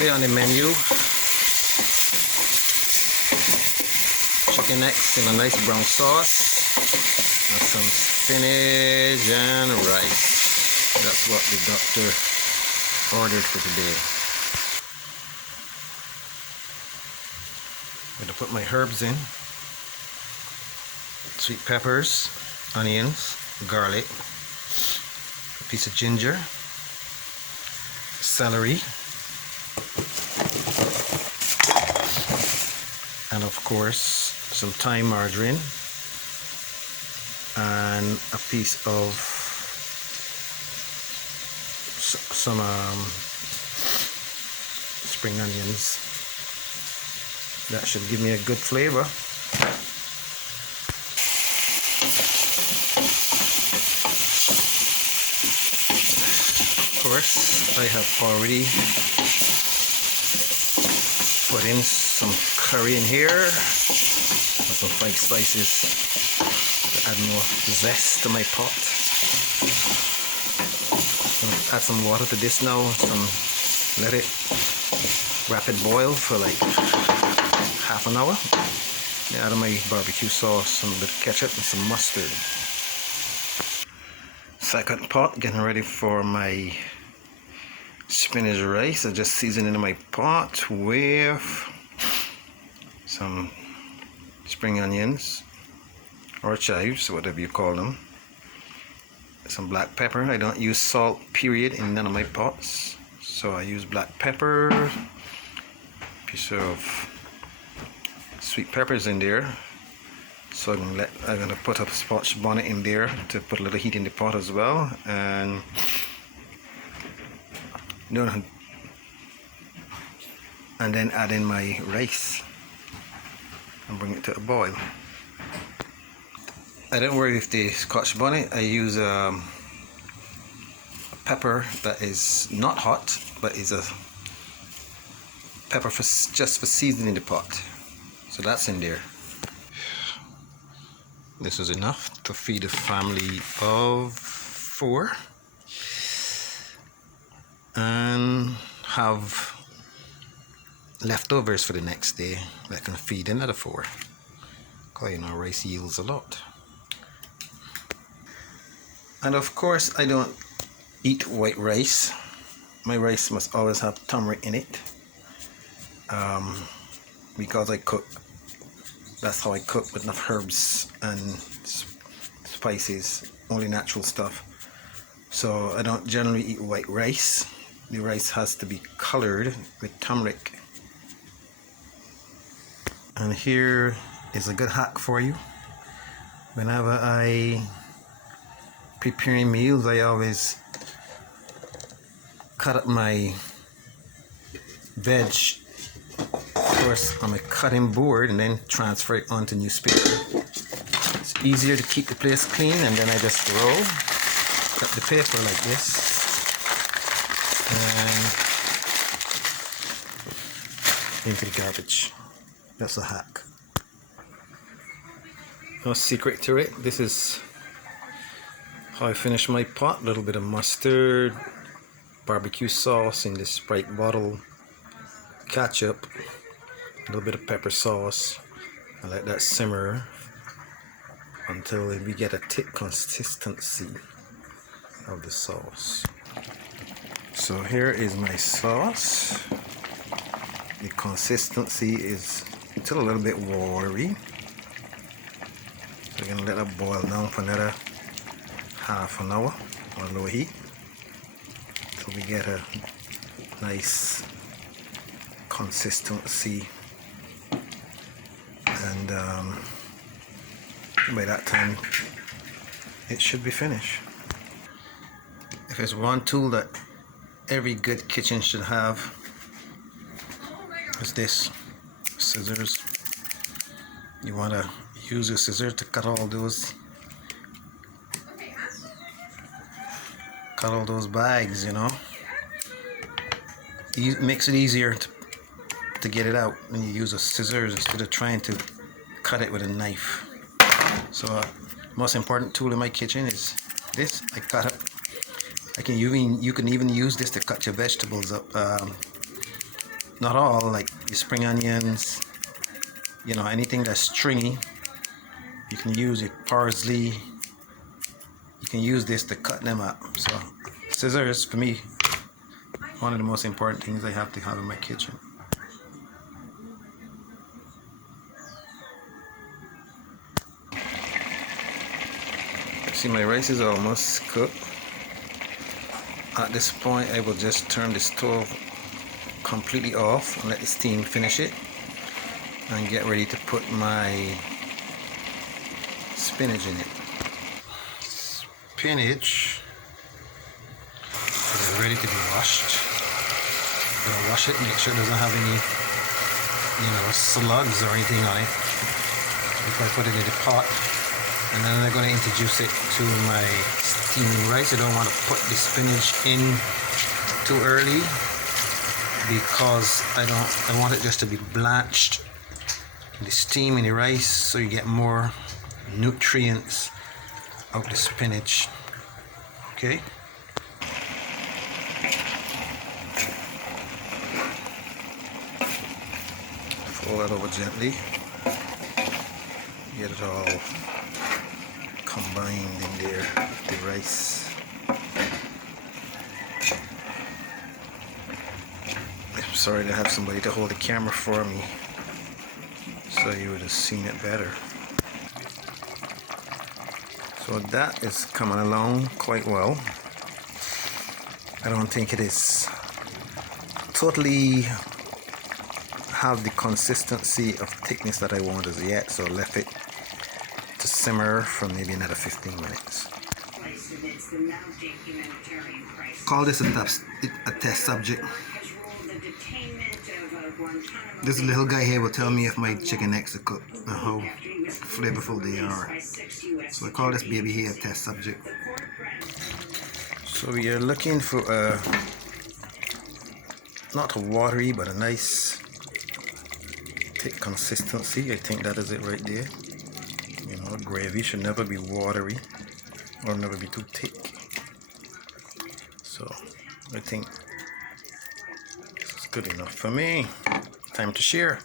Today on the menu, chicken necks in a nice brown sauce and some spinach and rice. That's what the doctor ordered for today. I'm going to put my herbs in. Sweet peppers, onions, garlic, a piece of ginger, celery, and of course some thyme margarine and a piece of some spring onions. That should give me a good flavor. Of course, I have already put in some curry in here and some 5 spices to add more zest to my pot. Add some water to this now, let it rapid boil for like half an hour. Then add my barbecue sauce, some bit of ketchup and some mustard. Second pot, getting ready for my spinach rice. I just seasoned my pot with some spring onions or chives, whatever you call them, some black pepper. I don't use salt period in none of my pots, so I use black pepper, piece of sweet peppers in there. So I'm gonna put a Scotch bonnet in there to put a little heat in the pot as well, and then add in my rice and bring it to a boil. I don't worry with the Scotch bonnet. I use a pepper that is not hot, but is a pepper just for seasoning the pot. So that's in there. This is enough to feed a family of 4 and have leftovers for the next day that can feed another 4. Because you know, rice yields a lot. And of course, I don't eat white rice. My rice must always have turmeric in it, because I cook. That's how I cook, with enough herbs and spices, only natural stuff. So I don't generally eat white rice. The rice has to be colored with turmeric. And here is a good hack for you. Whenever I preparing meals, I always cut up my veg first on a cutting board and then transfer it onto newspaper. It's easier to keep the place clean, and then I just cut the paper like this and into the garbage. That's a hack. No secret to it. This is how I finish my pot. A little bit of mustard, barbecue sauce in this Sprite bottle, ketchup, a little bit of pepper sauce. I let that simmer until we get a thick consistency of the sauce. So here is my sauce. The consistency is still a little bit watery. So we're gonna let that boil down for another half an hour on low heat till we get a nice consistency, and by that time it should be finished. If there's one tool that every good kitchen should have, it's this: scissors. You want to use your scissors to cut all those bags, you know. It makes it easier to get it out when you use a scissors instead of trying to cut it with a knife. So most important tool in my kitchen is this. I cut up. You can even use this to cut your vegetables up. not all, like your spring onions, you know, anything that's stringy. You can use your parsley. You can use this to cut them up. So scissors, for me, one of the most important things I have to have in my kitchen. See, my rice is almost cooked. At this point, I will just turn the stove completely off and let the steam finish it, and get ready to put my spinach in it. Spinach is ready to be washed. I'm gonna wash it, make sure it doesn't have any, you know, slugs or anything on it before I put it in the pot. And then I'm going to introduce it to my steaming rice. I don't want to put the spinach in too early because I want it just to be blanched in the steam in the rice, so you get more nutrients out of the spinach. Okay. Fold that over gently. Get it all combined in there with the rice. I'm sorry to have somebody to hold the camera for me, so you would have seen it better. So that is coming along quite well. I don't think it is totally have the consistency of thickness that I want as yet, so I left it to simmer for maybe another 15 minutes. Call this a test subject. This little guy here will tell me if my chicken necks are cooked and how flavorful they are. So I call this baby here a test subject. So we are looking for not a watery but a nice thick consistency. I think that is it right there. You know, gravy should never be watery or never be too thick. So I think this is good enough for me. Time to share.